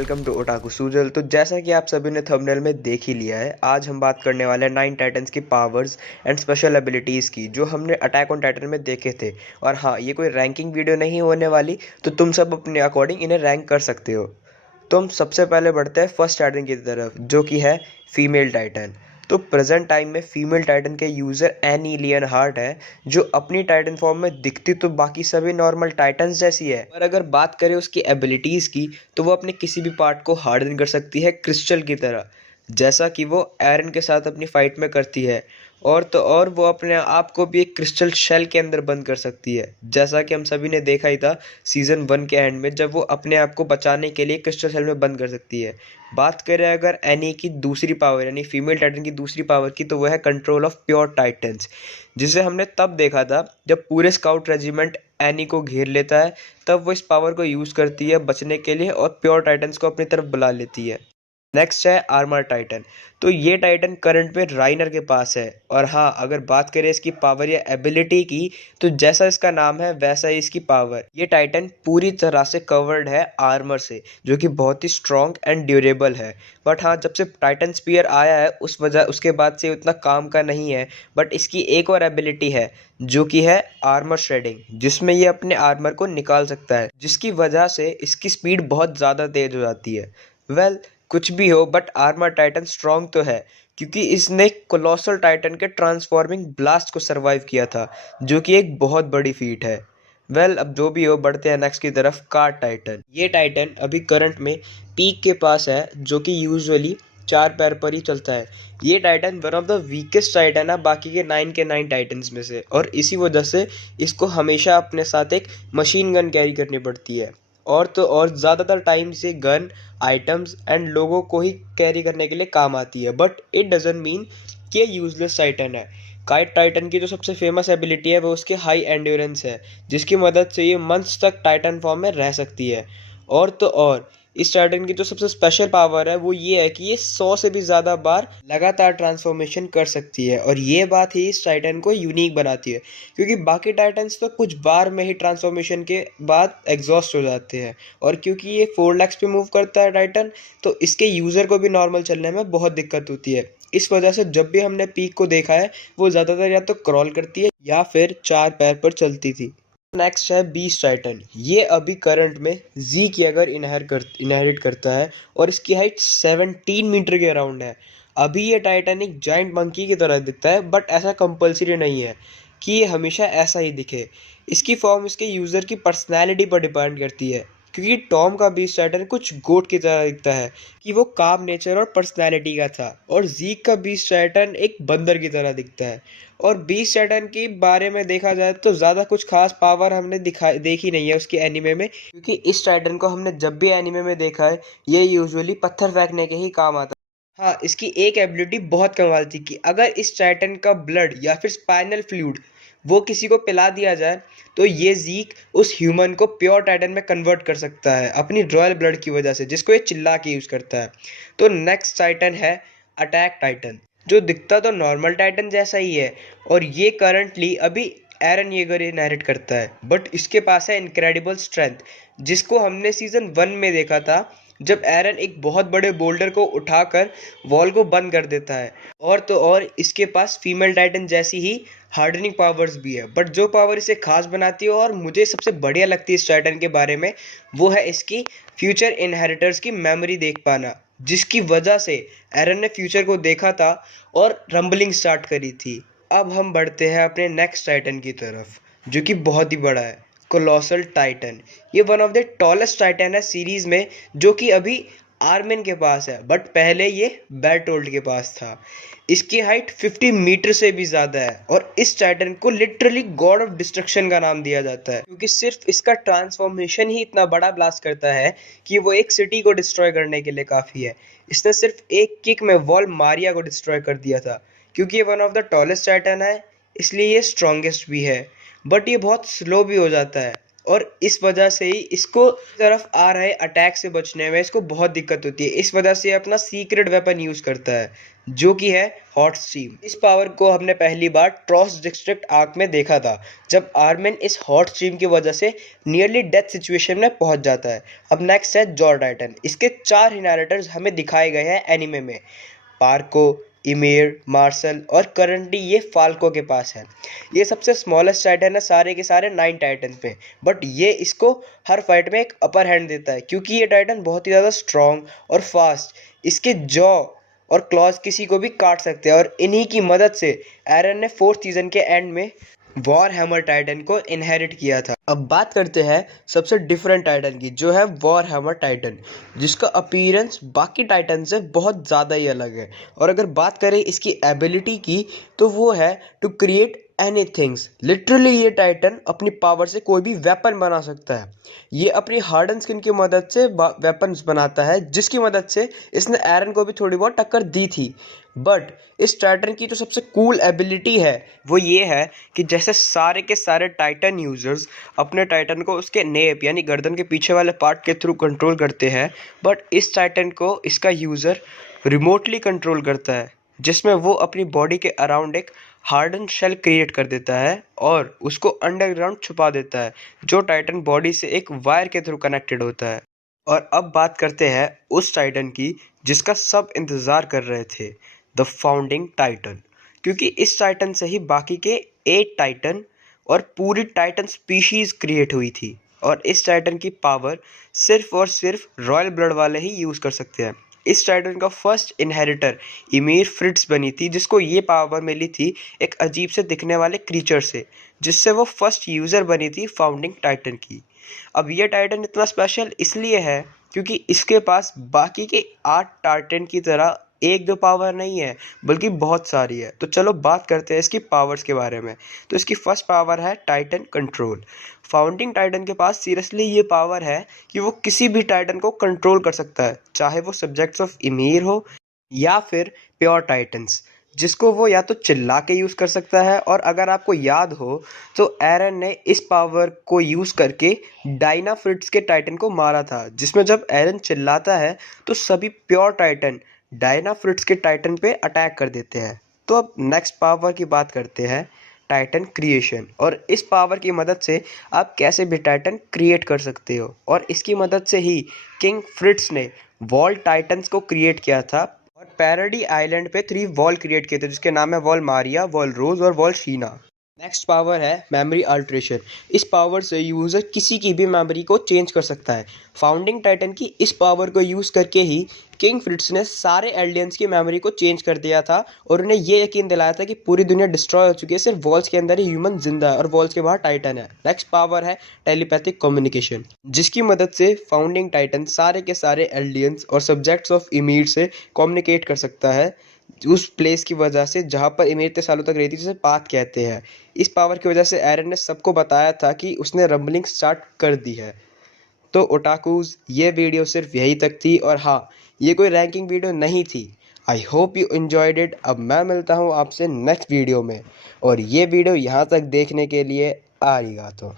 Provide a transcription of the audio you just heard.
Welcome to otaku Sujal. तो जैसा कि आप सभी ने थंबनेल में देख ही लिया है, आज हम बात करने वाले हैं नाइन टाइटन्स की पावर्स एंड स्पेशल एबिलिटीज़ की, जो हमने अटैक ऑन टाइटन में देखे थे। और हाँ, ये कोई रैंकिंग वीडियो नहीं होने वाली, तो तुम सब अपने अकॉर्डिंग इन्हें रैंक कर सकते हो। तो हम सबसे पहले बढ़ते हैं फर्स्ट टाइटन की तरफ, जो कि है फीमेल टाइटन। तो प्रेजेंट टाइम में फीमेल टाइटन के यूज़र एनी लियन हार्ट है, जो अपनी टाइटन फॉर्म में दिखती तो बाकी सभी नॉर्मल टाइटन्स जैसी है, पर अगर बात करें उसकी एबिलिटीज़ की तो वो अपने किसी भी पार्ट को हार्डन कर सकती है क्रिस्टल की तरह, जैसा कि वो एरन के साथ अपनी फाइट में करती है। और तो और वो अपने आप को भी एक क्रिस्टल शेल के अंदर बंद कर सकती है, जैसा कि हम सभी ने देखा ही था सीजन 1 के एंड में, जब वो अपने आप को बचाने के लिए क्रिस्टल शेल में बंद कर सकती है। बात करें अगर एनी की दूसरी पावर यानी फीमेल टाइटन की दूसरी पावर की, तो वह है कंट्रोल ऑफ प्योर टाइटन्स, जिसे हमने तब देखा था जब पूरे स्काउट रेजिमेंट एनी को घेर लेता है। तब वो इस पावर को यूज़ करती है बचने के लिए और प्योर टाइटन्स को अपनी तरफ बुला लेती है। नेक्स्ट है आर्मर टाइटन। तो ये टाइटन करंट में राइनर के पास है। और हाँ, अगर बात करें इसकी पावर या एबिलिटी की, तो जैसा इसका नाम है वैसा ही इसकी पावर। ये टाइटन पूरी तरह से कवर्ड है आर्मर से, जो कि बहुत ही स्ट्रॉन्ग एंड ड्यूरेबल है। बट हाँ, जब से टाइटन स्पीयर आया है उसके बाद से उतना काम का नहीं है। बट इसकी एक और एबिलिटी है, जो कि है आर्मर श्रेडिंग, जिसमें ये अपने आर्मर को निकाल सकता है, जिसकी वजह से इसकी स्पीड बहुत ज़्यादा तेज हो जाती है। कुछ भी हो, बट आर्मर टाइटन स्ट्रॉन्ग तो है, क्योंकि इसने कोलोसल टाइटन के ट्रांसफॉर्मिंग ब्लास्ट को सरवाइव किया था, जो कि एक बहुत बड़ी फीट है। अब जो भी हो, बढ़ते हैं नेक्स्ट की तरफ, कार्ड टाइटन। ये टाइटन अभी करंट में पीक के पास है, जो कि यूजुअली 4 पैर पर ही चलता है। ये Titan one of the weakest Titan है बाकी के 9 टाइटन्स में से, और इसी वजह से इसको हमेशा अपने साथ एक मशीन गन कैरी करनी पड़ती है। और तो और ज़्यादातर टाइम से गन, आइटम्स एंड लोगों को ही कैरी करने के लिए काम आती है, बट इट डजंट मीन कि ये यूजलेस टाइटन है। काइट टाइटन की जो सबसे फेमस एबिलिटी है वो उसके हाई एंड्योरेंस है, जिसकी मदद से ये मंथ्स तक टाइटन फॉर्म में रह सकती है। और तो और इस टाइटन की जो सबसे स्पेशल पावर है वो ये है कि ये 100 से भी ज़्यादा बार लगातार ट्रांसफॉर्मेशन कर सकती है, और ये बात ही इस टाइटन को यूनिक बनाती है, क्योंकि बाकी टाइटन्स तो कुछ बार में ही ट्रांसफॉर्मेशन के बाद एग्जॉस्ट हो जाते हैं। और क्योंकि ये 4 लेग्स पे मूव करता है टाइटन, तो इसके यूज़र को भी नॉर्मल चलने में बहुत दिक्कत होती है। इस वजह से जब भी हमने पीक को देखा है, वो ज़्यादातर या तो क्रॉल करती है या फिर 4 पैर पर चलती थी। नेक्स्ट है बीस्ट टाइटन। ये अभी करंट में जी की अगर इनहेरिट करता है, और इसकी हाइट 17 मीटर के अराउंड है। अभी ये टाइटन एक जाइंट मंकी की तरह दिखता है, बट ऐसा कंपलसरी नहीं है कि ये हमेशा ऐसा ही दिखे। इसकी फॉर्म इसके यूज़र की पर्सनैलिटी पर डिपेंड करती है, क्योंकि टॉम का बीस्ट टाइटन कुछ गोट की तरह दिखता है कि वो काम नेचर और पर्सनैलिटी का था, और जीक का बीस्ट टाइटन एक बंदर की तरह दिखता है। और बीस्ट टाइटन के बारे में देखा जाए तो ज़्यादा कुछ खास पावर हमने देखी नहीं है उसके एनिमे में, क्योंकि इस टाइटन को हमने जब भी एनिमे में देखा है, ये यूजुअली पत्थर फेंकने के ही काम आता है। हाँ, इसकी एक एबिलिटी बहुत कमाल थी कि अगर इस टाइटन का ब्लड या फिर स्पाइनल फ्लूइड वो किसी को पिला दिया जाए, तो ये जीक उस ह्यूमन को प्योर टाइटन में कन्वर्ट कर सकता है अपनी रॉयल ब्लड की वजह से, जिसको ये चिल्ला के यूज़ करता है। तो नेक्स्ट टाइटन है अटैक टाइटन, जो दिखता तो नॉर्मल टाइटन जैसा ही है, और ये करंटली अभी एरन येगर इनहेरिट करता है, बट इसके पास है इनक्रेडिबल स्ट्रेंथ, जिसको हमने सीजन 1 में देखा था, जब एरन एक बहुत बड़े बोल्डर को उठाकर वॉल को बंद कर देता है। और तो और इसके पास फीमेल टाइटन जैसी ही हार्डनिंग पावर्स भी है, बट जो पावर इसे खास बनाती है और मुझे सबसे बढ़िया लगती है इस टाइटन के बारे में, वो है इसकी फ्यूचर इनहेरिटर्स की मेमोरी देख पाना, जिसकी वजह से एरन ने फ्यूचर को देखा था और रंबलिंग स्टार्ट करी थी। अब हम बढ़ते हैं अपने नेक्स्ट टाइटन की तरफ, जो कि बहुत ही बड़ा है, कोलोसल टाइटन। ये one of the tallest Titan है सीरीज में, जो कि अभी आर्मिन के पास है, बट पहले ये बैरटोल्ड के पास था। इसकी हाइट 50 मीटर से भी ज़्यादा है, और इस टाइटन को लिटरली गॉड ऑफ डिस्ट्रक्शन का नाम दिया जाता है, क्योंकि सिर्फ इसका ट्रांसफॉर्मेशन ही इतना बड़ा ब्लास्ट करता है कि वो एक सिटी को डिस्ट्रॉय करने के लिए काफ़ी है। इसने सिर्फ एक किक में वॉल मारिया को डिस्ट्रॉय कर दिया था। क्योंकि ये one of the tallest Titan है, इसलिए ये स्ट्रॉन्गेस्ट भी है, बट ये बहुत स्लो भी हो जाता है, और इस वजह से ही इसको तरफ आ रहे अटैक से बचने में इसको बहुत दिक्कत होती है। इस वजह से अपना सीक्रेट वेपन यूज करता है जो कि है हॉट स्ट्रीम। इस पावर को हमने पहली बार ट्रॉस डिस्ट्रिक्ट आर्क में देखा था, जब आर्मिन इस हॉट स्ट्रीम की वजह से नियरली डेथ सिचुएशन में पहुंच जाता है। अब नेक्स्ट है जॉर टाइटन। इसके 4 इनहेरिटर्स हमें दिखाए गए हैं एनिमे में, पार्को, इमेर, मार्शल और करंटली ये फाल्को के पास है। ये सबसे स्मॉलेस्ट टाइटन है सारे के सारे 9 टाइटन में, बट ये इसको हर फाइट में एक अपर हैंड देता है क्योंकि ये टाइटन बहुत ही ज़्यादा स्ट्रॉन्ग और फास्ट। इसके जॉ और क्लॉज किसी को भी काट सकते हैं और इन्हीं की मदद से एरन ने 4th सीजन के एंड में वॉर हैमर टाइटन को इनहेरिट किया था। अब बात करते हैं सबसे डिफरेंट टाइटन की, जो है वॉर हैमर टाइटन, जिसका अपीयरेंस बाकी टाइटन से बहुत ज़्यादा ही अलग है। और अगर बात करें इसकी एबिलिटी की तो वो है टू क्रिएट एनीथिंग्स। लिटरली ये टाइटन अपनी पावर से कोई भी वेपन बना सकता है। ये अपनी हार्डन स्किन की मदद से वेपन्स बनाता है, जिसकी मदद से इसने एरन को भी थोड़ी बहुत टक्कर दी थी। बट इस टाइटन की जो सबसे कूल एबिलिटी है वो ये है कि जैसे सारे के सारे टाइटन यूजर्स अपने टाइटन को उसके नेप यानी गर्दन के पीछे वाले पार्ट के थ्रू कंट्रोल करते हैं, बट इस टाइटन को इसका यूज़र रिमोटली कंट्रोल करता है, जिसमें वो अपनी बॉडी के अराउंड एक हार्डन शेल क्रिएट कर देता है और उसको अंडरग्राउंड छुपा देता है, जो टाइटन बॉडी से एक वायर के थ्रू कनेक्टेड होता है। और अब बात करते हैं उस टाइटन की जिसका सब इंतज़ार कर रहे थे, द फाउंडिंग टाइटन। क्योंकि इस टाइटन से ही बाकी के 8 टाइटन और पूरी टाइटन स्पीशीज क्रिएट हुई थी। और इस टाइटन की पावर सिर्फ और सिर्फ रॉयल ब्लड वाले ही यूज़ कर सकते हैं। इस टाइटन का फर्स्ट इनहेरिटर ईमेर फ्रिट्ज बनी थी, जिसको ये पावर मिली थी एक अजीब से दिखने वाले क्रीचर से, जिससे वो फर्स्ट यूज़र बनी थी फाउंडिंग टाइटन की। अब ये टाइटन इतना स्पेशल इसलिए है क्योंकि इसके पास बाकी के 8 टाइटन की तरह एक दो पावर नहीं है, बल्कि बहुत सारी है। तो चलो बात करते हैं इसकी पावर्स के बारे में। तो इसकी फर्स्ट पावर है टाइटन कंट्रोल। फाउंडिंग टाइटन के पास सीरियसली ये पावर है कि वो किसी भी टाइटन को कंट्रोल कर सकता है, चाहे वो सब्जेक्ट्स ऑफ ईमेर हो या फिर प्योर टाइटन्स, जिसको वो या तो चिल्ला के यूज़ कर सकता है। और अगर आपको याद हो तो एरन ने इस पावर को यूज़ करके डायनाफ्रिट्स के टाइटन को मारा था, जिसमें जब एरन चिल्लाता है तो सभी प्योर टाइटन डायनाफ्रिट्स के टाइटन पे अटैक कर देते हैं। तो अब नेक्स्ट पावर की बात करते हैं, टाइटन क्रिएशन। और इस पावर की मदद से आप कैसे भी टाइटन क्रिएट कर सकते हो, और इसकी मदद से ही किंग फ्रिट्स ने वॉल टाइटन्स को क्रिएट किया था और पैराडी आइलैंड पे 3 वॉल क्रिएट किए थे, जिसके नाम है वॉल मारिया, वॉल रोज और वॉल शीना। नेक्स्ट पावर है मेमोरी अल्ट्रेशन। इस पावर से यूज़र किसी की भी मेमोरी को चेंज कर सकता है। फाउंडिंग टाइटन की इस पावर को यूज़ करके ही किंग फ्रिट्स ने सारे एलियंस की मेमोरी को चेंज कर दिया था और उन्हें ये यकीन दिलाया था कि पूरी दुनिया डिस्ट्रॉय हो चुकी है, सिर्फ वॉल्स के अंदर ही ह्यूमन जिंदा है और वॉल्स के बाहर टाइटन है। नेक्स्ट पावर है टेलीपैथिक कम्युनिकेशन, जिसकी मदद से फाउंडिंग टाइटन सारे के सारे एलियंस और सब्जेक्ट्स ऑफ ईमेर से कम्युनिकेट कर सकता है, उस प्लेस की वजह से जहाँ पर ईमेर इतने सालों तक रहती, जिसे पाथ कहते हैं। इस पावर की वजह से एरन ने सबको बताया था कि उसने रंबलिंग स्टार्ट कर दी है। तो ओटाकूज, ये वीडियो सिर्फ यही तक थी, और हाँ, ये कोई रैंकिंग वीडियो नहीं थी। I hope you enjoyed it. अब मैं मिलता हूँ आपसे नेक्स्ट वीडियो में, और ये वीडियो यहाँ तक देखने के लिए आरिगातो।